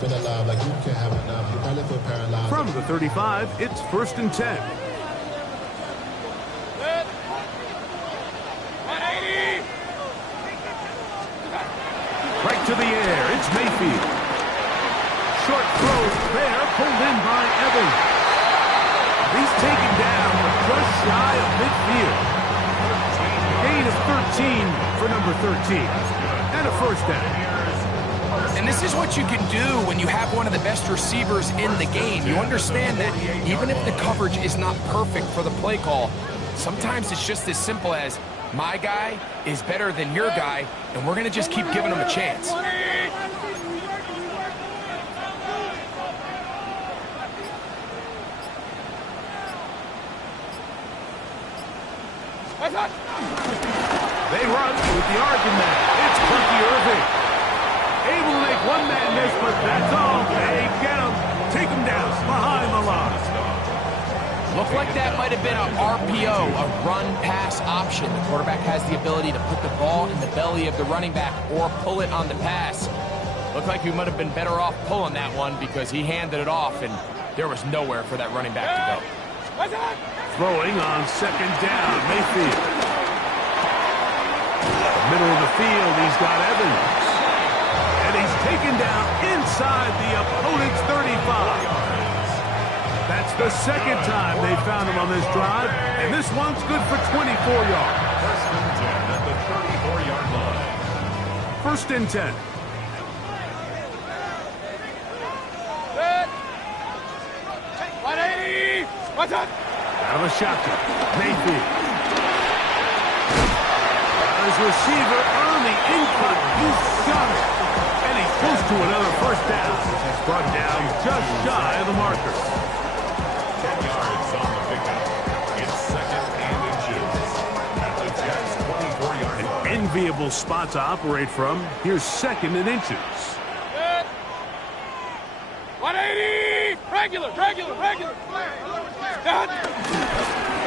feel alive, like you can't have enough. You probably feel paralyzed. From the 35, it's 1st and 10. Right to the air, it's Mayfield. Short throw there, pulled in by Evans. He's taken down just shy of midfield. Gain of 13 for number 13. And a 1st down. And this is what you can do when you have one of the best receivers in the game. You understand that even if the coverage is not perfect for the play call, sometimes it's just as simple as my guy is better than your guy, and we're going to just keep giving him a chance. They run with the argument. It's Bucky Irving. Able to make one man miss, but that's all. They get him. Take him down behind the line. Looked like that might have been an RPO, a run-pass option. The quarterback has the ability to put the ball in the belly of the running back or pull it on the pass. Looked like he might have been better off pulling that one because he handed it off, and there was nowhere for that running back to go. Throwing on 2nd down, Mayfield. Middle of the field, he's got Evans. And he's taken down inside the opponent's 35. That's the 2nd time they found him on this drive, and this one's good for 24 yards. 1st and 10 at the 34-yard line. 1st and 10. Out of the shotgun, Mayfield. His receiver on the in-cut, he's got it. And he goes to another 1st down. He's brought down just shy of the marker. 10 yards on the pickup. It's 2nd and inches at the Jets' 24-yard line. An enviable spot to operate from. Here's 2nd and inches. 180! Regular!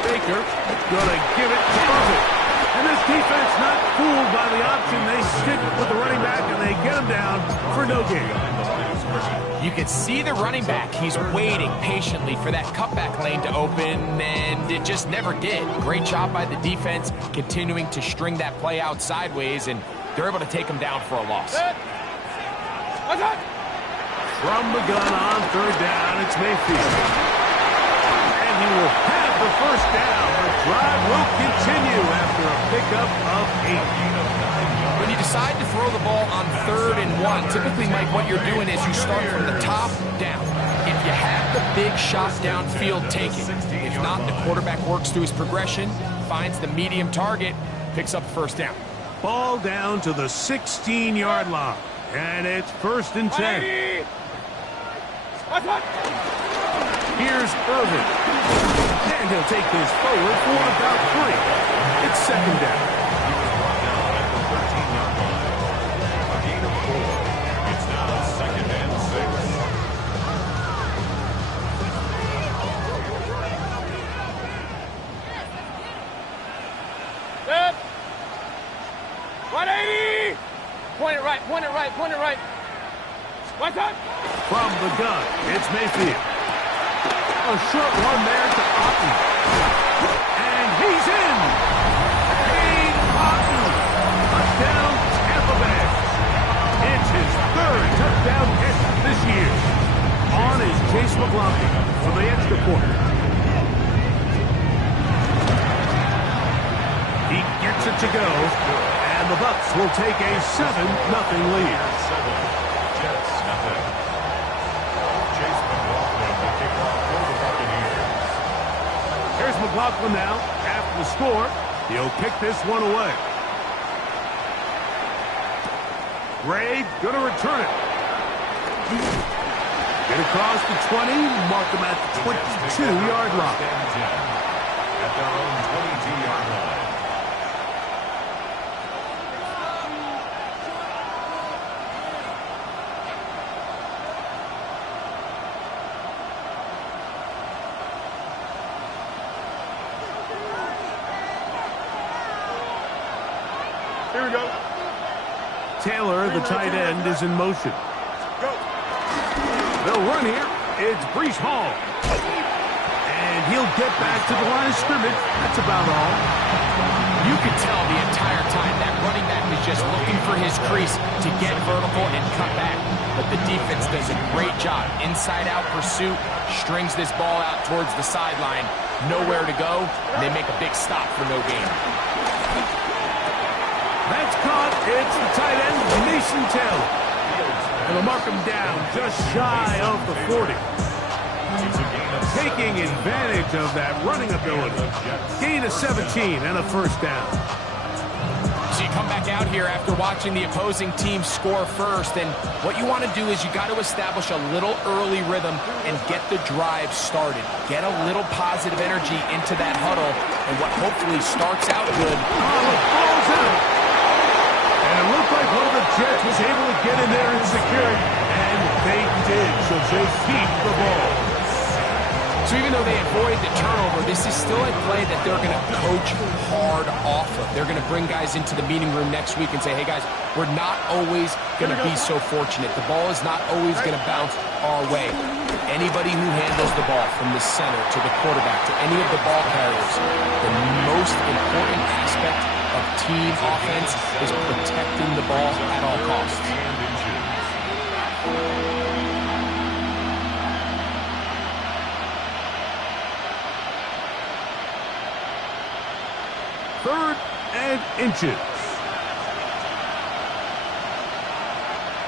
Baker gonna give it to Irving. And this defense not fooled by the option. They stick with the running back and they get him down for no gain. You can see the running back. He's waiting patiently for that cutback lane to open, and it just never did. Great job by the defense continuing to string that play out sideways, and they're able to take him down for a loss. From the gun on 3rd down, it's Mayfield. And he will have the 1st down. The drive will continue after a pickup of 8. When you decide to throw the ball on 3rd and 1, typically, Mike, what you're doing is you start from the top down. If you have the big shot downfield, take it. If not, the quarterback works through his progression, finds the medium target, picks up 1st down. Ball down to the 16-yard line. And it's 1st and 10. Here's Irving. And he'll take this forward for about 3. It's 2nd down. He was brought down at the 13-yard line. A gain of 4. It's now 2nd and 6. Good. 180! Point it right. What's up? From the gun, it's Mayfield. A short one there to Otten. And he's in! Kane Otten. Touchdown, Tampa Bay. It's his 3rd touchdown catch this year. On is Chase McLaughlin for the extra point. He gets it to go, and the Bucs will take a 7-0 lead. 7. Jets, nothing. Chase McLaughlin will kick off for the Buccaneers. Here's McLaughlin now. After the score, he'll kick this one away. Ray gonna return it. Get across the 20, mark him at the 22-yard line. At their own 22-yard line. Here we go. Taylor, the tight end, is in motion. They'll run here. It's Brees Hall. And he'll get back to the line of scrimmage. That's about all. You can tell the entire time that running back is just looking for his crease to get vertical and cut back. But the defense does a great job. Inside-out pursuit, strings this ball out towards the sideline. Nowhere to go, and they make a big stop for no gain. That's caught. It's the tight end, Mason Taylor. And they'll mark him down just shy of the 40. Taking advantage of that running ability. Gain of 17 and a first down. So you come back out here after watching the opposing team score first, and what you want to do is you got to establish a little early rhythm and get the drive started. Get a little positive energy into that huddle, and what hopefully starts out good. Oh, the ball's out. And it looked like one of the Jets was able to get in there and secure it, and they did, so they keep the ball. So even though they avoid the turnover, this is still a play that they're going to coach hard off of. They're going to bring guys into the meeting room next week and say, hey, guys, we're not always going to be so fortunate. The ball is not always going to bounce our way. Anybody who handles the ball from the center to the quarterback to any of the ball carriers, the most important aspect of team offense is protecting the ball at all costs. Third and inches.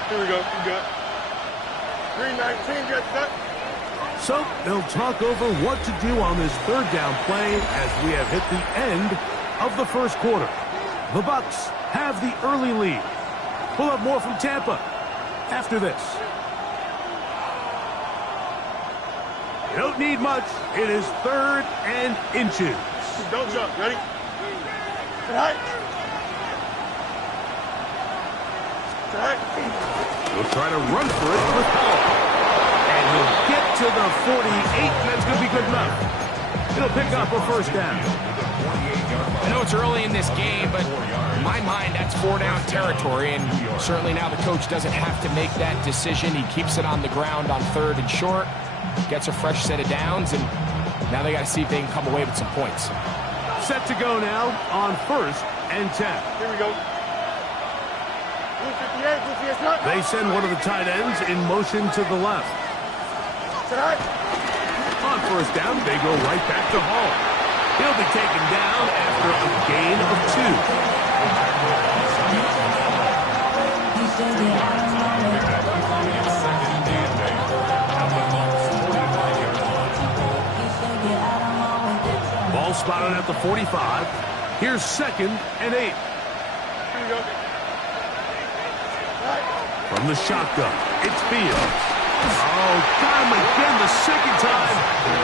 Here we go. You got 319. Get set. So they'll talk over what to do on this third down play as we have hit the end of the first quarter. The Bucs have the early lead. We'll have more from Tampa after this. You don't need much. It is third and inches. Don't jump. Ready? Right. He'll try to run for it with power. And he'll get to the 48. That's going to be good enough. It'll pick up a first down. I know it's early in this game, but in my mind, that's 4-down territory. And certainly now the coach doesn't have to make that decision. He keeps it on the ground on third and short, gets a fresh set of downs, and now they got to see if they can come away with some points. Set to go now on first and 10. Here we go. Blue 58, blue 58, not. They send one of the tight ends in motion to the left. Tonight. On first down, they go right back to Hall. He'll be taken down after a gain of 2. Ball spotted at the 45. Here's second and 8. Here we go. From the shotgun, it's Fields. Oh, got him again the second time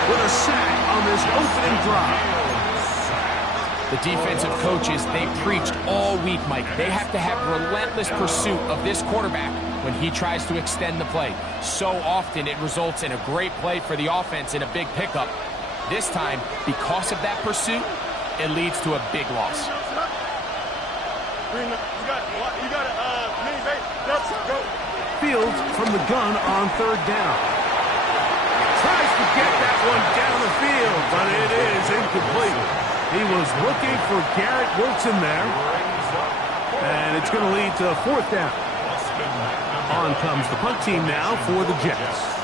with a sack on this opening drive. The defensive coaches, they preached all week, Mike. They have to have relentless pursuit of this quarterback when he tries to extend the play. So often it results in a great play for the offense and a big pickup. This time, because of that pursuit, it leads to a big loss. You got a mini base. Let's go. Fields from the gun on third down. Tries to get that one down the field, but it is incomplete. He was looking for Garrett Wilson there. And it's going to lead to a fourth down. On comes the punt team now for the Jets.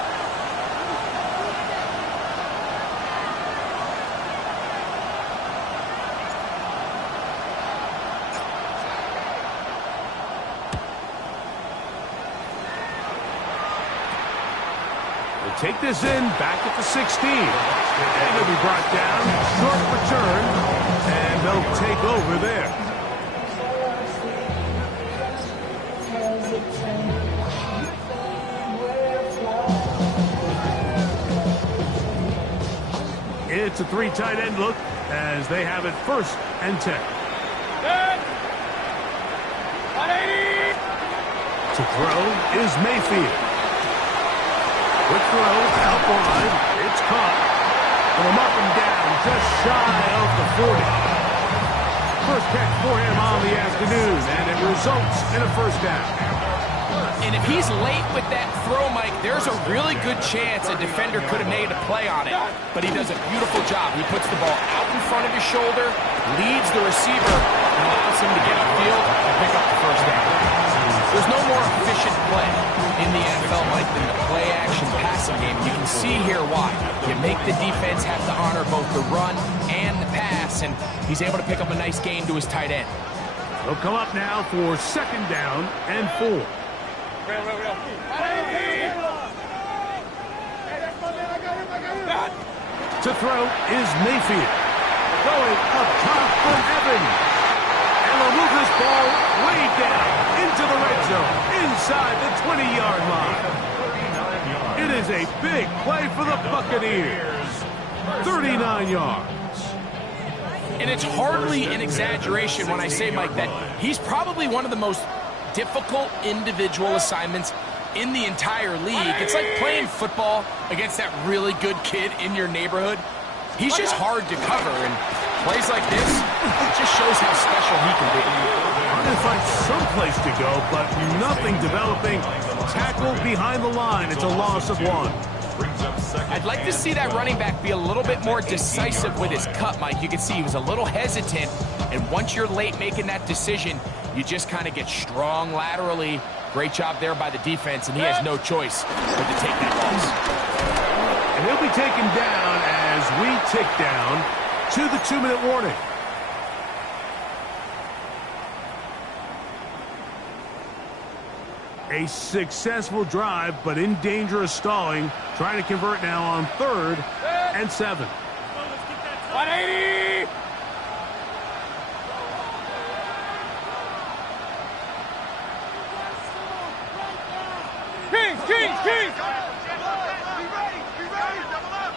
Take this in, back at the 16. And it'll be brought down, short return, and they'll take over there. It's a 3 tight end look as they have it first and 10. 180. To throw is Mayfield. Quick throw, out wide, it's caught. And they'll mark him down just shy of the 40. First catch for him on the afternoon, and it results in a first down. And if he's late with that throw, Mike, there's a really good chance a defender could have made a play on it. But he does a beautiful job. He puts the ball out in front of his shoulder, leads the receiver, and allows him to get upfield and pick up the first down. There's no more efficient play in the NFL, Mike, than the play-action passing game. You can see here why. You make the defense have to honor both the run and the pass, and he's able to pick up a nice gain to his tight end. They'll come up now for 2nd down and 4. To throw is Mayfield. Going up top from Evans. And they'll move this ball way down into the red zone, inside the 20-yard line. It is a big play for the Buccaneers. 39 yards. And it's hardly an exaggeration when I say, Mike, that he's probably one of the most difficult individual assignments in the entire league. It's like playing football against that really good kid in your neighborhood. He's just hard to cover, and plays like this, it just shows how special he can be. Trying to find some place to go, but nothing developing. Tackled behind the line. It's a loss of 1. I'd like to see that running back be a little bit more decisive with his cut, Mike. You can see he was a little hesitant, and once you're late making that decision, you just kind of get strong laterally. Great job there by the defense, and he has no choice but to take that loss. And he'll be taken down as we tick down to the 2-minute warning. A successful drive, but in danger of stalling. Trying to convert now on 3rd and 7. 180! Kings! Be ready! Double up!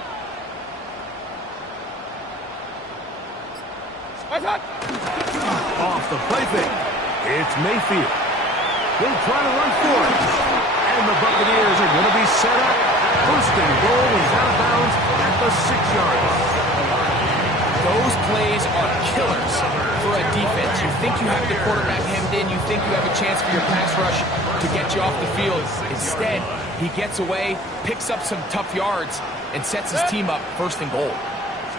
Off the play fake. It's Mayfield. He'll try to run for it. And the Buccaneers are going to be set up. 1st and goal. He's out of bounds at the 6-yard line. Those plays are killers for a defense. You think you have the quarterback hemmed in. You think you have a chance for your pass rush to get you off the field. Instead, he gets away, picks up some tough yards, and sets his team up 1st and goal.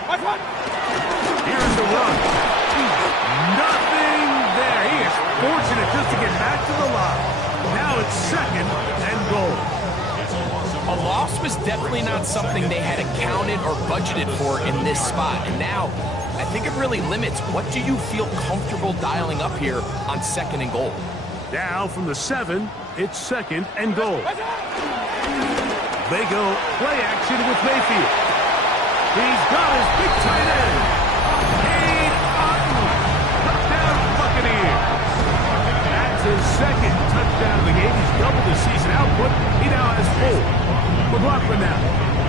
Here's the run. Nothing there. He is fortunate just to get back to the line. Now it's 2nd and goal. A loss was definitely not something they had accounted or budgeted for in this spot. And now, I think it really limits what do you feel comfortable dialing up here on 2nd and goal. Now from the 7, it's 2nd and goal. They go play action with Mayfield. He's got his big tight end. Touchdown Buccaneers. That's his 2nd touchdown of the game. He's doubled his season output. He now has 4. McLaughlin now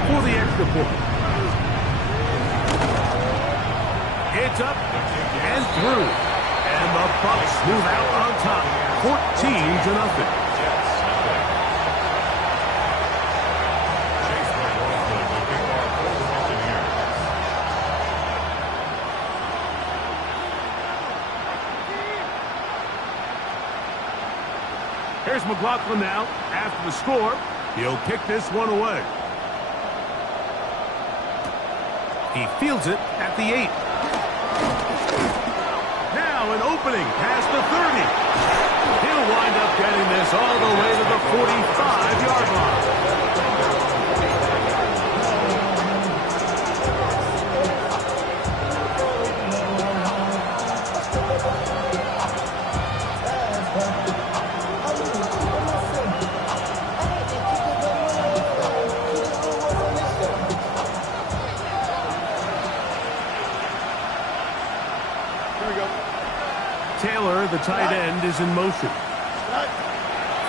for the extra point. It's up and through. And the Bucs move out on top. 14-0. Here's McLaughlin now. After the score, he'll kick this one away. He fields it at the 8. Now an opening past the 30. He'll wind up getting this all the way to the 45-yard line. Taylor, the tight end, is in motion.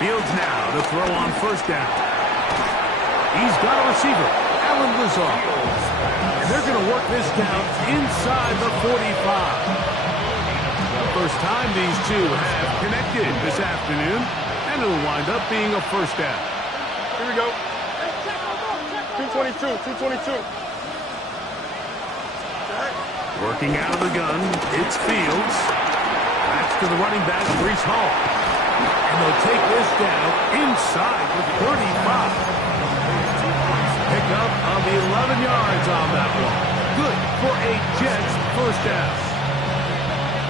Fields now to throw on 1st down. He's got a receiver, Alan Lazar. And they're going to work this down inside the 45. The first time these two have connected this afternoon, and it'll wind up being a 1st down. Here we go. 222. Working out of the gun, it's Fields. Back to the running back, Breece Hall. And they'll take this down inside the 35. Pick up of 11 yards on that one. Good for a Jets first down.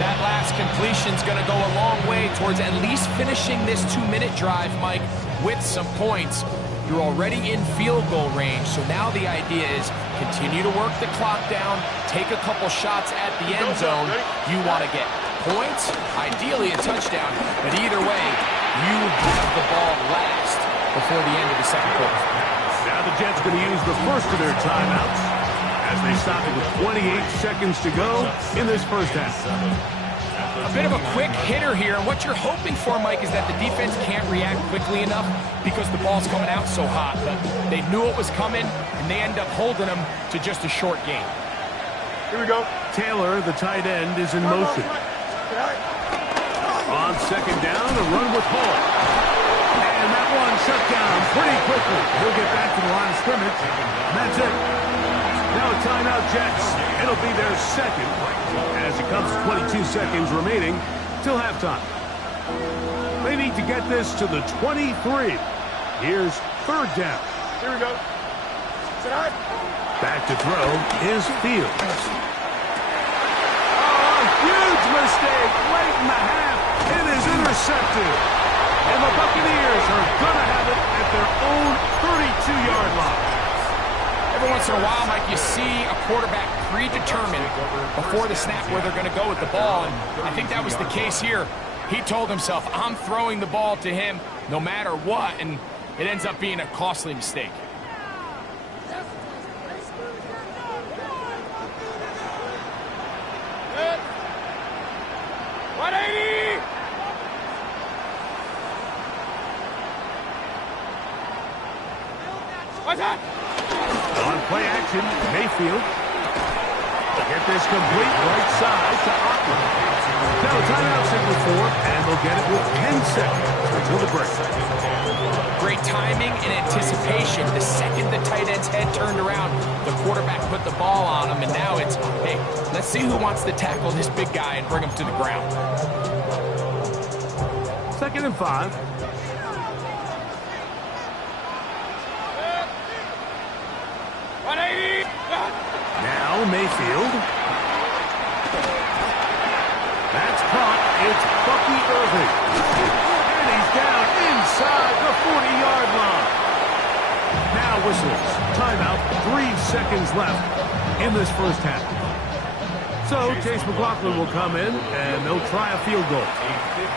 That last completion's going to go a long way towards at least finishing this 2-minute drive, Mike, with some points. You're already in field goal range, so now the idea is continue to work the clock down, take a couple shots at the end zone. You want to get points, ideally a touchdown, but either way, you have the ball last before the end of the second quarter. Now the Jets going to use the first of their timeouts as they stop it with 28 seconds to go in this first half. A bit of a quick hitter here, and what you're hoping for, Mike, is that the defense can't react quickly enough because the ball's coming out so hot. But they knew it was coming, and they end up holding them to just a short game. Here we go. Taylor, the tight end, is in motion. On second down, a run with Hall. And that one shut down pretty quickly. He'll get back to the line of scrimmage. And that's it. Now a timeout, Jets. It'll be their second as it comes to 22 seconds remaining till halftime. They need to get this to the 23. Here's third down. Here we go. Back to throw is Fields. Oh, huge mistake late in the half. It is intercepted. And the Buccaneers are going to have it at their own 32-yard line. Every once in a while, Mike, you see a quarterback predetermined before the snap where they're going to go with the ball, and I think that was the case here. He told himself, I'm throwing the ball to him no matter what, and it ends up being a costly mistake. On play action, Mayfield. Get this complete right side to Otman. Now a timeout signal for, and they'll get it with 10 seconds until the break. Great timing and anticipation. The second the tight end's head turned around, the quarterback put the ball on him, and now it's, hey, let's see who wants to tackle this big guy and bring him to the ground. 2nd and 5. Now Mayfield. That's caught. It's Bucky Irving. And he's down inside the 40-yard line. Now whistles. Timeout. 3 seconds left in this first half. So Chase McLaughlin will come in, and they'll try a field goal.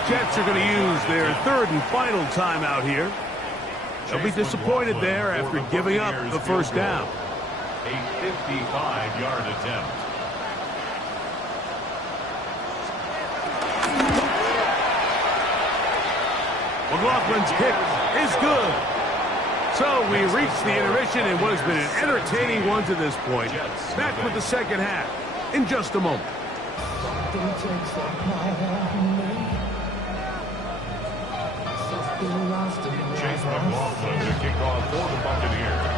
Jets are going to use their third and final timeout here. They'll be disappointed there after giving up the first down. A 55-yard attempt. McLaughlin's kick is good. So we reach the intermission in what has been an entertaining one to this point. Back with the second half in just a moment. Chase McLaughlin to kick off for the Buccaneers.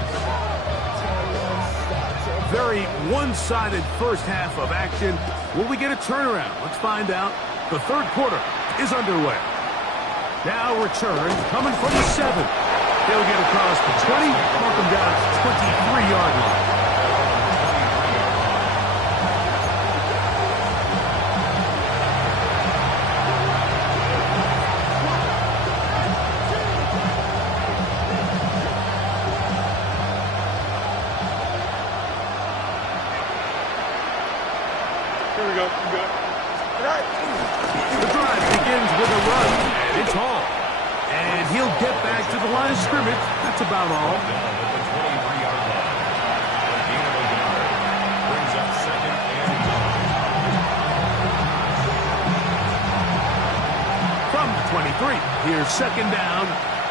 Very one-sided first half of action. Will we get a turnaround? Let's find out. The third quarter is underway. Now return coming from the 7. He'll get across the 20, mark him down at the 23-yard line. Here we go. You good? The drive begins with a run, and it's Hall. And he'll get back to the line of scrimmage. That's about all. Down at the 23-yard line. A gain of a yard brings up 2nd and 9. From the 23, here's 2nd down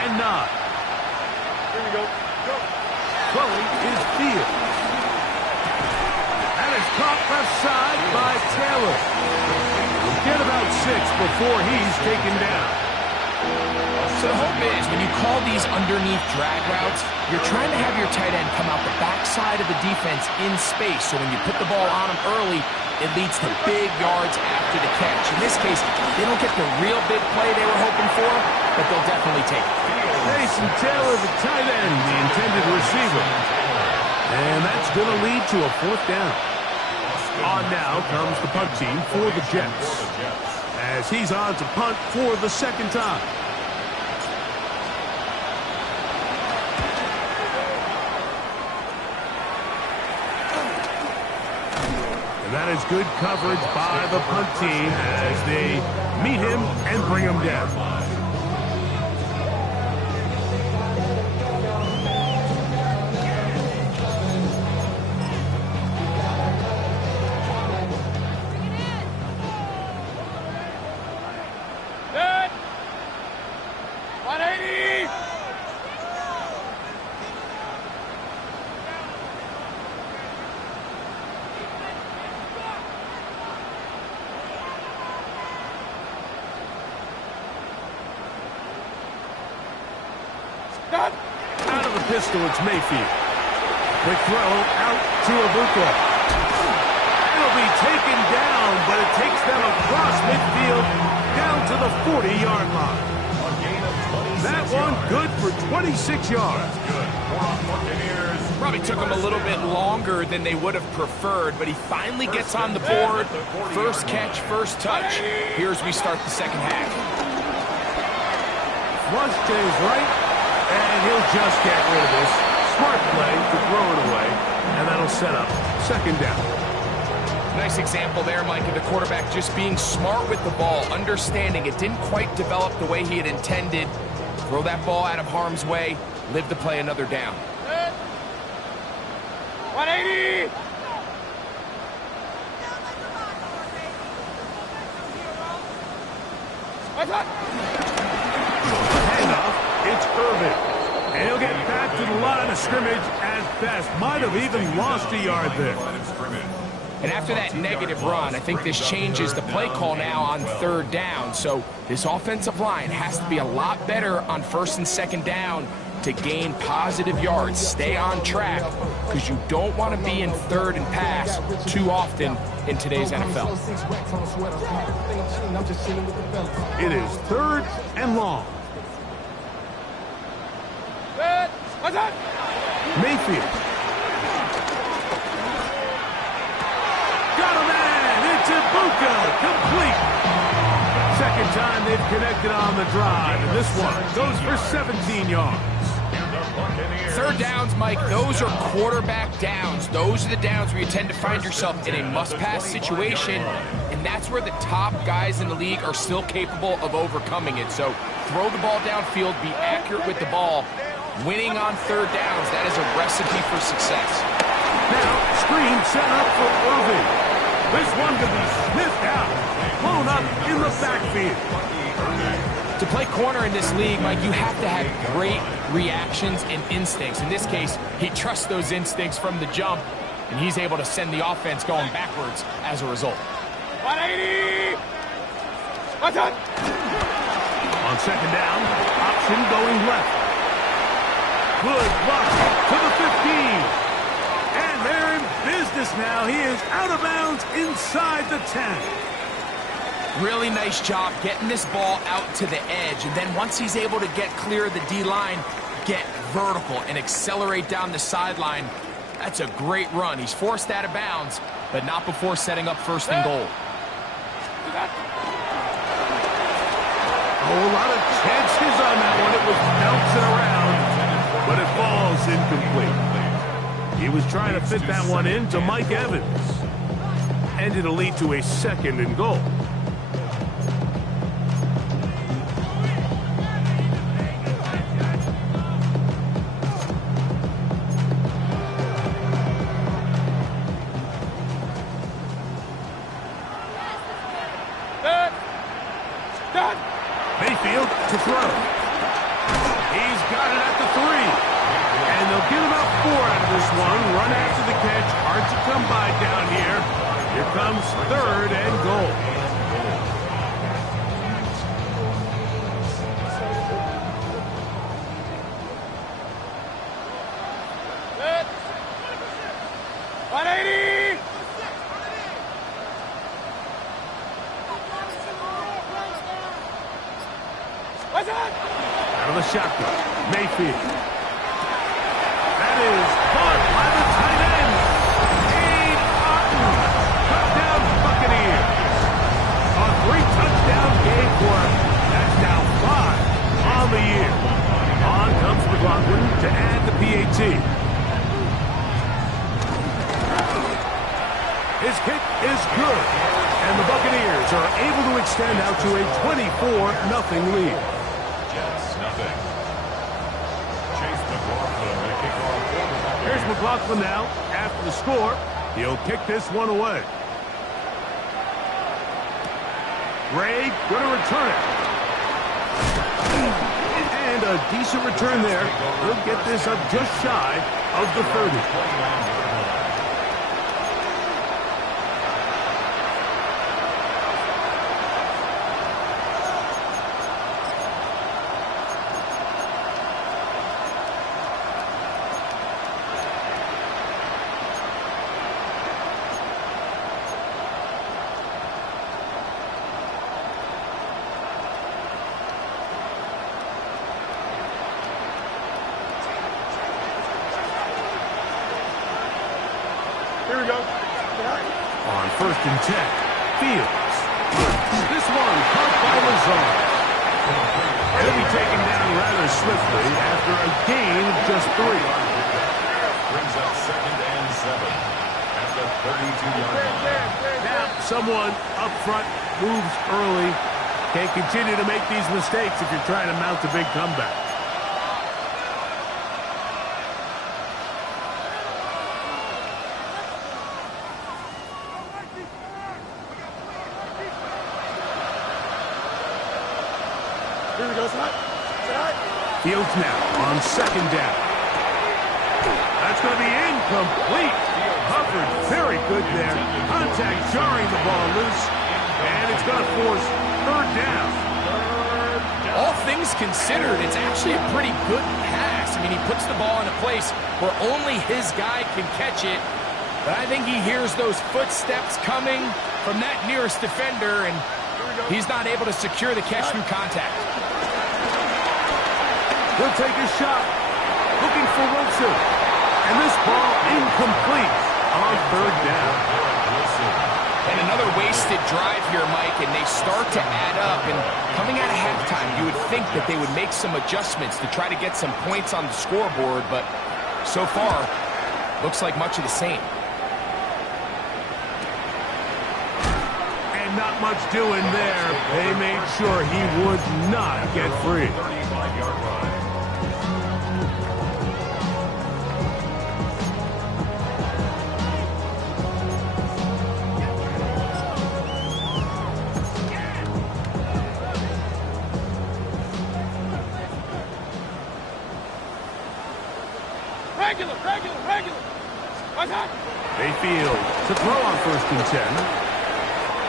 and 9. Here we go. Go. Throwing is Fields. And it's caught left side by Taylor. We'll get about 6 before he's taken down. So the hope is when you call these underneath drag routes, you're trying to have your tight end come out the backside of the defense in space. So when you put the ball on him early, it leads to big yards after the catch. In this case, they don't get the real big play they were hoping for, but they'll definitely take it. Mason Taylor, the tight end, the intended receiver. And that's going to lead to a 4th down. On now comes the punt team for the Jets, as he's on to punt for the 2nd time. And that is good coverage by the punt team as they meet him and bring him down. Out of the pistol, it's Mayfield. Quick throw out to Abuka. It'll be taken down, but it takes them across midfield down to the 40-yard line. That one good for 26 yards. Probably took him a little bit longer than they would have preferred, but he finally gets on the board. First catch, first touch. Here's we start the 2nd half. Flush to his right. And he'll just get rid of this. Smart play to throw it away. And that'll set up 2nd down. Nice example there, Mike, of the quarterback just being smart with the ball, understanding it didn't quite develop the way he had intended. Throw that ball out of harm's way, live to play another down. 180! What's up? Handoff. It's Irvin. And he'll get back to the line of scrimmage at best. Might have even lost a yard there. And after that negative run, I think this changes the play call now on 3rd down. So this offensive line has to be a lot better on 1st and 2nd down to gain positive yards. Stay on track, because you don't want to be in 3rd and pass too often in today's NFL. It is 3rd and long. What's up? Mayfield. Got a man. It's Ibuka. Complete. 2nd time they've connected on the drive, and this one goes for 17 yards. 3rd downs, Mike, those are quarterback downs. Those are the downs where you tend to find yourself in a must-pass situation, and that's where the top guys in the league are still capable of overcoming it. So throw the ball downfield, be accurate with the ball. Winning on 3rd downs, that is a recipe for success. Now, screen set up for Irving. This one could be sniffed out, blown up in the backfield. To play corner in this league, Mike, you have to have great reactions and instincts. In this case, he trusts those instincts from the jump, and he's able to send the offense going backwards as a result. 180! What's up? On 2nd down, option going left. Good block to the 15. And they're in business now. He is out of bounds inside the 10. Really nice job getting this ball out to the edge. And then once he's able to get clear of the D-line, get vertical and accelerate down the sideline. That's a great run. He's forced out of bounds, but not before setting up 1st and goal. Oh, a lot of chances on that one. It was bouncing around, but it falls incomplete. He was trying to fit that one into Mike Evans. And it'll lead to a 2nd and goal. Mayfield to throw. He's got it at the 3. And they'll get about 4 out of this one. Run after the catch. Hard to come by down here. Here comes 3rd and goal. shotgun. Mayfield. That is caught by the tight end. Abe Otten. Touchdown Buccaneers. A 3-touchdown game for him. That's now 5 on the year. On comes McLaughlin to add the PAT. His kick is good. And the Buccaneers are able to extend out to a 24-0 lead. Jets, nothing. Chase McLaughlin, the kickoff. Here's McLaughlin now. After the score, he'll kick this one away. Gray going to return it. And a decent return there. He'll get this up just shy of the 30. Here we go. On 1st and 10, Fields. This one caught by Lazard. He'll be taken down rather swiftly after a gain of just 3. Brings up 2nd and 7 at the 32-yard line. Now, someone up front moves early. Can't continue to make these mistakes if you're trying to mount a big comeback. Here we go, side. Fields now on 2nd down. That's going to be incomplete. Covered very good there. Contact jarring the ball loose. And it's going to force 3rd down. All things considered, it's actually a pretty good pass. I mean, he puts the ball in a place where only his guy can catch it. But I think he hears those footsteps coming from that nearest defender, and he's not able to secure the catch through contact. He'll take a shot. Looking for Wilson. And this ball incomplete on 3rd down. And another wasted drive here, Mike, and they start to add up. And coming out of halftime, you would think that they would make some adjustments to try to get some points on the scoreboard, but so far, looks like much of the same. And not much doing there. They made sure he would not get free. 35-yard line. Regular. Mayfield to throw on 1st and 10.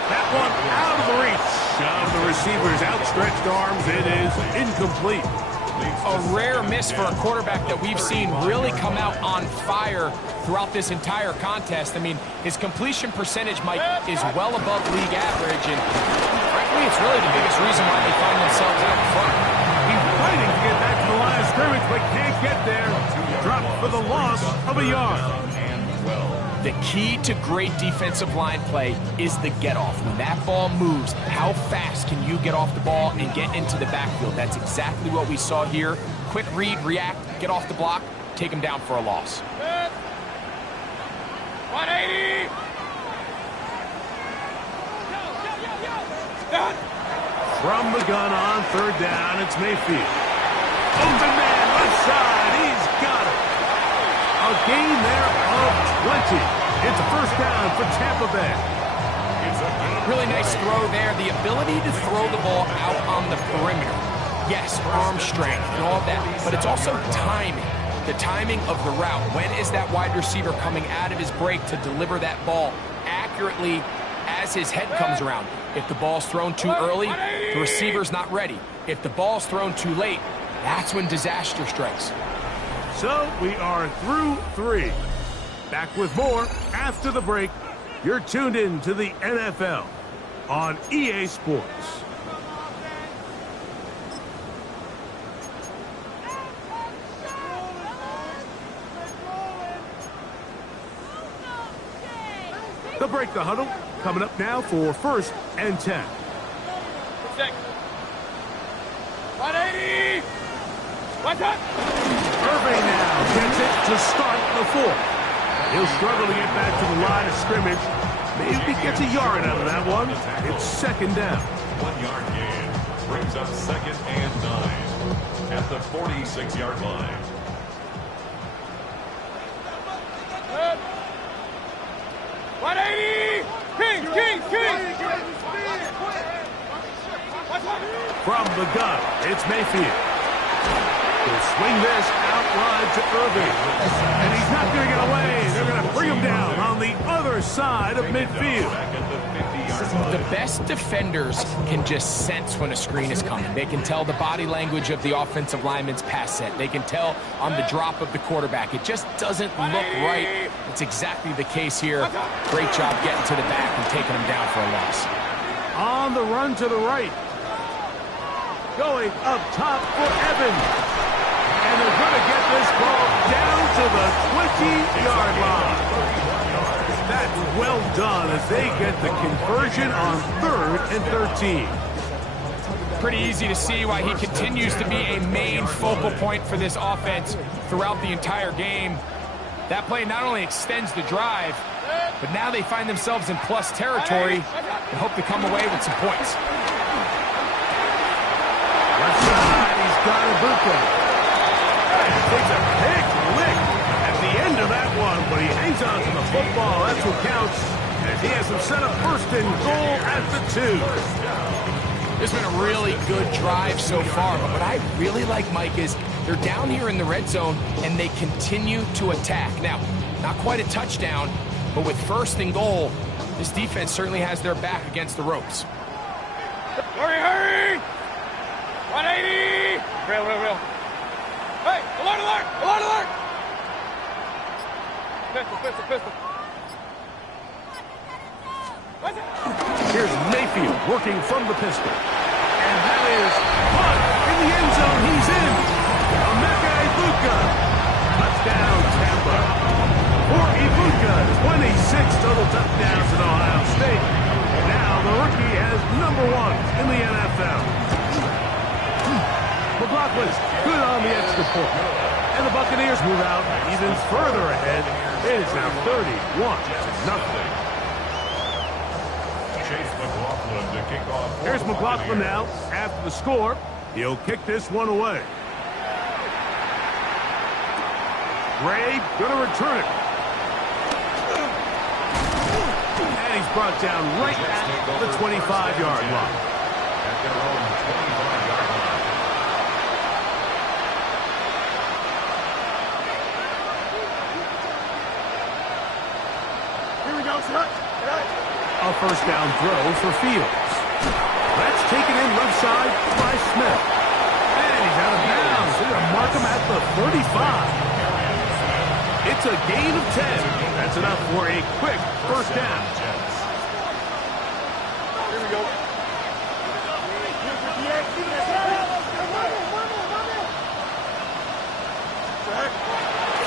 That one out of the reach of the receiver's outstretched arms. It is incomplete. A rare miss for a quarterback that we've seen really come out on fire throughout this entire contest. I mean, his completion percentage, Mike, is well above league average, and frankly, it's really the biggest reason why they find themselves out front. He's fighting to get back to the line of scrimmage, but can't get there. Dropped for the loss of a yard. The key to great defensive line play is the get-off. When that ball moves, how fast can you get off the ball and get into the backfield? That's exactly what we saw here. Quick read, react, get off the block, take him down for a loss. 180! From the gun on 3rd down, it's Mayfield. Open man, left side, he's got it. A gain there of 20. It's a 1st down for Tampa Bay. Really nice throw there. The ability to throw the ball out on the perimeter. Yes, arm strength and all of that, but it's also timing. The timing of the route. When is that wide receiver coming out of his break to deliver that ball accurately as his head comes around? If the ball's thrown too early, the receiver's not ready. If the ball's thrown too late, that's when disaster strikes. So we are through 3. Back with more after the break. You're tuned in to the NFL on EA Sports. They'll break the huddle. Coming up now for 1st and 10. 180! What's up? Irving now gets it to start the 4th. He'll struggle to get back to the line of scrimmage. Maybe gets a yard out of that one. It's 2nd down. 1 yard gain brings up 2nd and 9 at the 46-yard line. Good. 180! King! From the gun, it's Mayfield. He'll swing this out wide to Irving. And he's not going to get away. They're going to bring him down on the other side of midfield. The best defenders can just sense when a screen is coming. They can tell the body language of the offensive lineman's pass set. They can tell on the drop of the quarterback. It just doesn't look right. It's exactly the case here. Great job getting to the back and taking him down for a loss. On the run to the right. Going up top for Evans. And they're going to get this ball down to the 20-yard line. That's well done as they get the conversion on 3rd and 13. Pretty easy to see why he continues to be a main focal point for this offense throughout the entire game. That play not only extends the drive, but now they find themselves in plus territory and hope to come away with some points. Left side, he's got Ibuka. Takes a big lick at the end of that one, but he hangs on to the football. That's what counts as he has him set up 1st and goal at the 2. This has been a really good drive so far, but what I really like, Mike, is they're down here in the red zone, and they continue to attack. Now, not quite a touchdown, but with 1st and goal, this defense certainly has their back against the ropes. Hurry! 180! Real. Hey, alert! Pistol. Here's Mayfield working from the pistol. And that is caught in the end zone. He's in. Emeka Ibuka. Touchdown, Tampa. For Ibuka, 26 total touchdowns in Ohio State. Now the rookie has #1 in the NFL. McLaughlin's good on the extra point. And the Buccaneers move out even further ahead. It is now 31-0. Chase McLaughlin to kick off. Here's McLaughlin now after the score. He'll kick this one away. Gray going to return it. And he's brought down right at the 25-yard line. At their own 25-yard line. Here we go, son. A 1st down throw for Fields. That's taken in left side by Smith. And he's out of bounds. They're going to mark him at the 35. It's a gain of 10. That's enough for a quick 1st down. Here we go.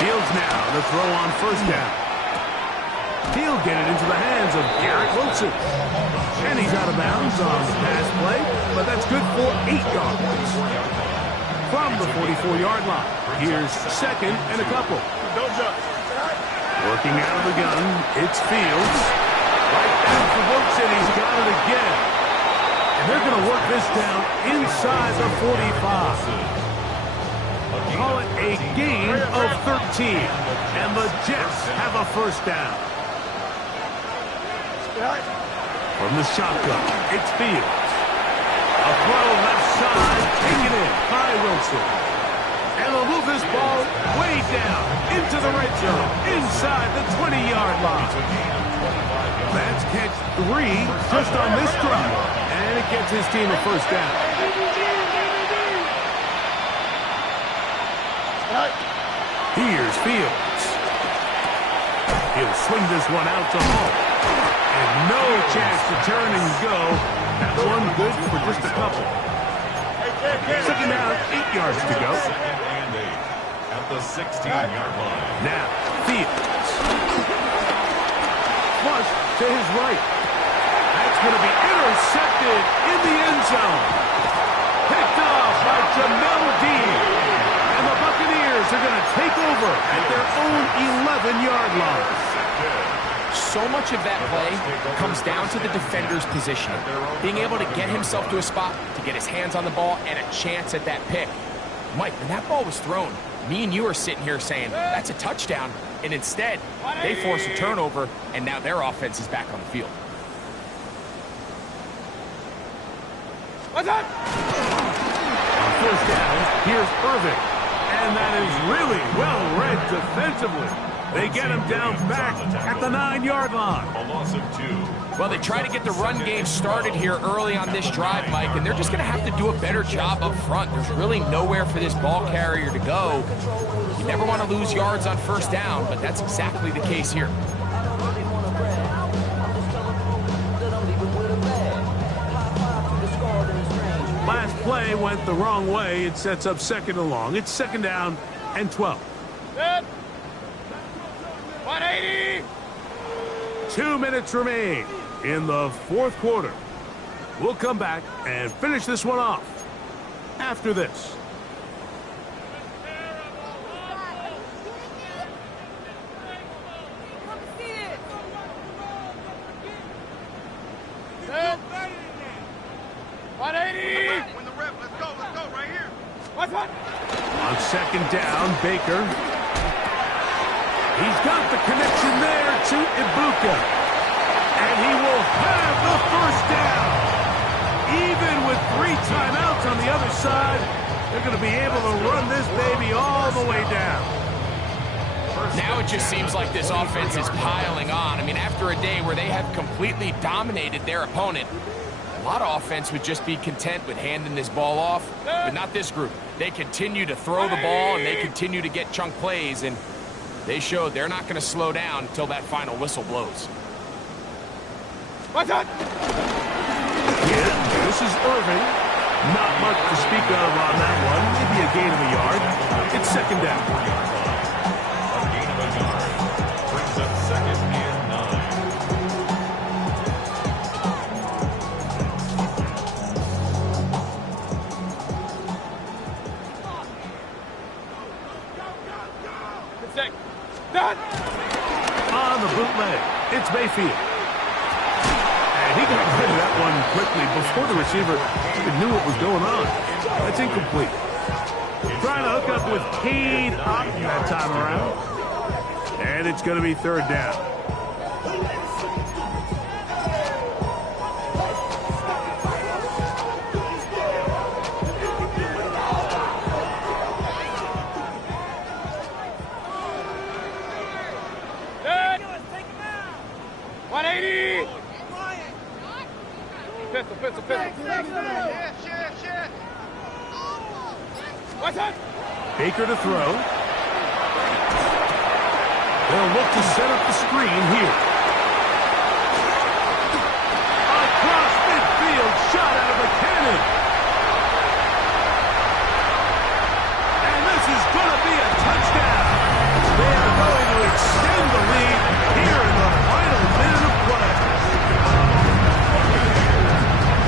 Fields now the throw on 1st down. He'll get it into the hands of Garrett Wilson. And he's out of bounds on the pass play, but that's good for 8 yards. From the 44-yard line, here's 2nd and a couple. Don't jump. Working out of the gun, it's Fields. Right down for Wilson, he's got it again. And they're going to work this down inside the 45. Call it a gain of 13. And the Jets have a 1st down. From the shotgun, it's Fields. A throw left side, taken in by Wilson. And they'll move this ball way down into the red zone, inside the 20-yard line. That's catch 3 just on this drive. And it gets his team a 1st down. Here's Fields. He'll swing this one out to Hall. And no chance to turn and go. That one good for just a couple. 2nd down, 8 yards to go. 2nd and 8 at the 16-yard line. Now, Fields. Flush to his right. That's going to be intercepted in the end zone. Picked off by Mello. And the Buccaneers are going to take over at their own 11-yard line. So much of that play comes down to the defender's positioning. Being able to get himself to a spot, to get his hands on the ball, and a chance at that pick. Mike, when that ball was thrown, me and you are sitting here saying, that's a touchdown. And instead, they force a turnover, and now their offense is back on the field. What's up? On first down, here's Irving. And that is really well read defensively. They get him down back at the 9-yard line. A loss of 2. Well, they try to get the run game started here early on this drive, Mike, and they're just going to have to do a better job up front. There's really nowhere for this ball carrier to go. You never want to lose yards on first down, but that's exactly the case here. Last play went the wrong way. It sets up second and long. It's second down and 12. Set. 180. 2 minutes remain in the fourth quarter. We'll come back and finish this one off after this. Set. 180. Win the rep. Let's go right here. What's what? On second down, Baker. He's got the connection there to Ibuka. And he will have the first down. Even with 3 timeouts on the other side, they're going to be able to run this baby all the way down. Now it just seems like this offense is piling on. I mean, after a day where they have completely dominated their opponent, a lot of offense would just be content with handing this ball off, but not this group. They continue to throw the ball, and they continue to get chunk plays, and they showed they're not going to slow down until that final whistle blows. What's up? Yeah, this is Irving. Not much to speak of on that one. Maybe a gain of a yard. It's second down. A gain of a yard brings up second and 9. Done. On the bootleg, it's Mayfield. And he got rid of that one quickly before the receiver even knew what was going on. That's incomplete. Trying to hook up with Cade Otton that time around. And it's going to be third down. Set. 180. Pistol. Shit. What's up? Baker to throw. They'll look to set up the screen here. Across midfield, shot out of a cannon. And this is going to be a touchdown. They are going to extend the lead here in the final minute of play.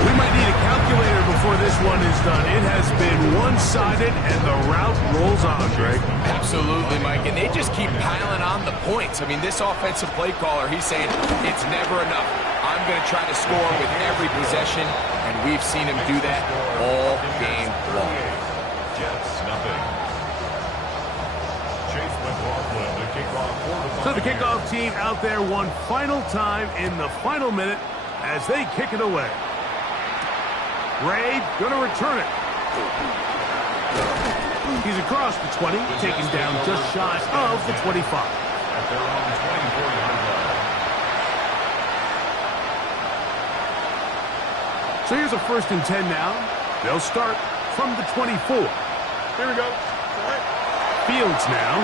We might need a calculator before this one is done. It has been one-sided, and the route rolls on, Greg. Absolutely, Mike, and they just keep piling on the points. I mean, this offensive play caller, he's saying it's never enough. I'm going to try to score with every possession, and we've seen him do that all game long.9. Jets, nothing. Chase McLaughlin, the kickoff. So the kickoff team out there one final time in the final minute as they kick it away. Ray going to return it. He's across the 20, taken down just shy of the 25. At their own 24-yard line. So here's a 1st and 10 now. They'll start from the 24. Here we go. All right. Fields now.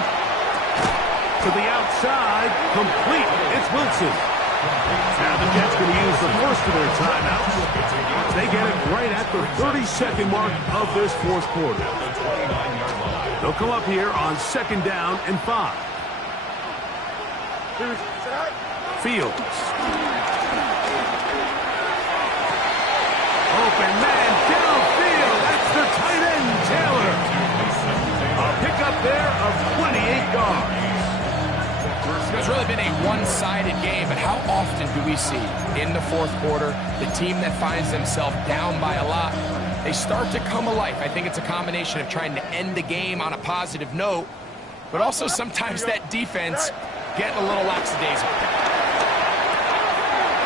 To the outside, complete. It's Wilson. Now the Jets going to use the first of their timeouts. They get it right at the 32nd mark of this fourth quarter. They'll come up here on 2nd down and 5. Fields. Open man downfield. That's the tight end, Taylor. A pickup there of 28 yards. It's really been a one-sided game, but how often do we see in the fourth quarter the team that finds themselves down by a lot, they start to come alive? I think it's a combination of trying to end the game on a positive note, but also sometimes that defense getting a little lackadaisical.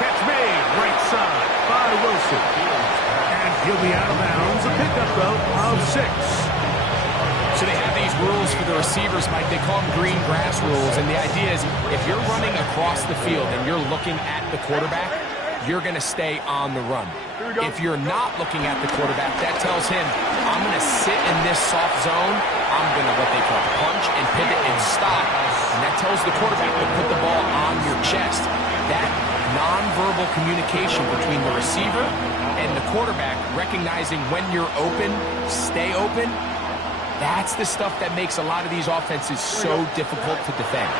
Catch made, right side by Wilson. And he'll be out of bounds. A pickup, though, of 6. So they have these rules for the receivers, Mike. They call them green grass rules. And the idea is if you're running across the field and you're looking at the quarterback, you're going to stay on the run. If you're not looking at the quarterback, that tells him, I'm going to sit in this soft zone. I'm going to what they call punch and pivot and stop. And that tells the quarterback to put the ball on your chest. That nonverbal communication between the receiver and the quarterback, recognizing when you're open, stay open, that's the stuff that makes a lot of these offenses so difficult to defend.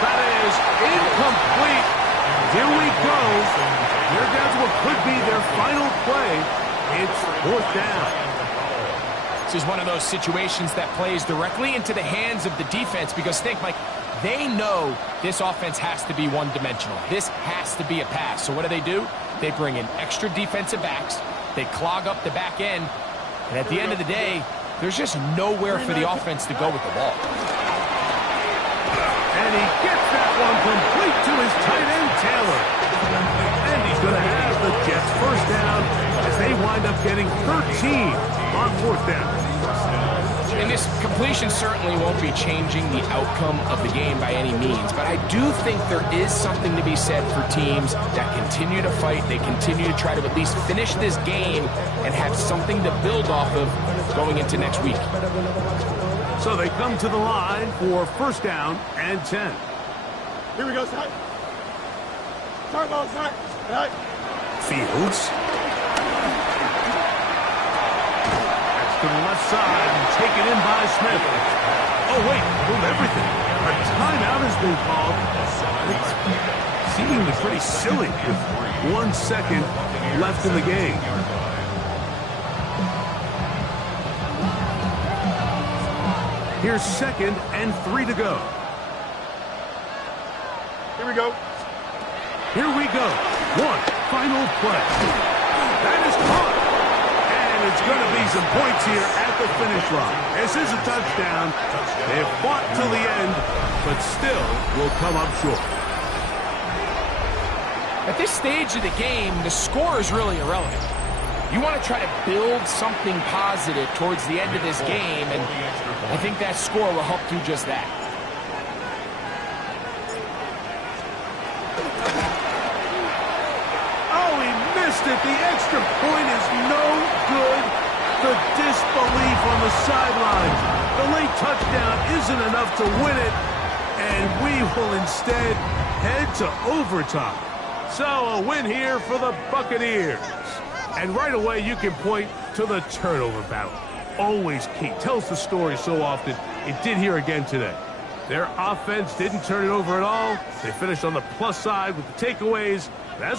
That is incomplete. Here we go. They're down to what could be their final play. It's 4th down. This is one of those situations that plays directly into the hands of the defense because think, Mike, they know this offense has to be one-dimensional. This has to be a pass. So what do? They bring in extra defensive backs. They clog up the back end. And at the end of the day, there's just nowhere for the offense to go with the ball. And he gets that one complete to his tight end, Taylor. And he's going to have the Jets first down as they wind up getting 13 on 4th down. And this completion certainly won't be changing the outcome of the game by any means, but I do think there is something to be said for teams that continue to fight. They continue to try to at least finish this game and have something to build off of going into next week. So they come to the line for 1st down and 10. Here we go, Side. Start ball, Side. Fields. To the left side and taken in by Smith. Oh, wait, move everything. A timeout has been called. It's seemingly pretty silly with 1 second left in the game. Here's 2nd and 3 to go. Here we go. Here we go. One final play. That is caught. It's going to be some points here at the finish line. This is a touchdown. They've fought till the end, but still will come up short. At this stage of the game, the score is really irrelevant. You want to try to build something positive towards the end of this game, and I think that score will help do just that. The extra point is no good. The disbelief on the sideline. The late touchdown isn't enough to win it, and we will instead head to overtime. So a win here for the Buccaneers. And right away you can point to the turnover battle. Always key. Tells the story so often. It did here again today. Their offense didn't turn it over at all. They finished on the plus side with the takeaways. As a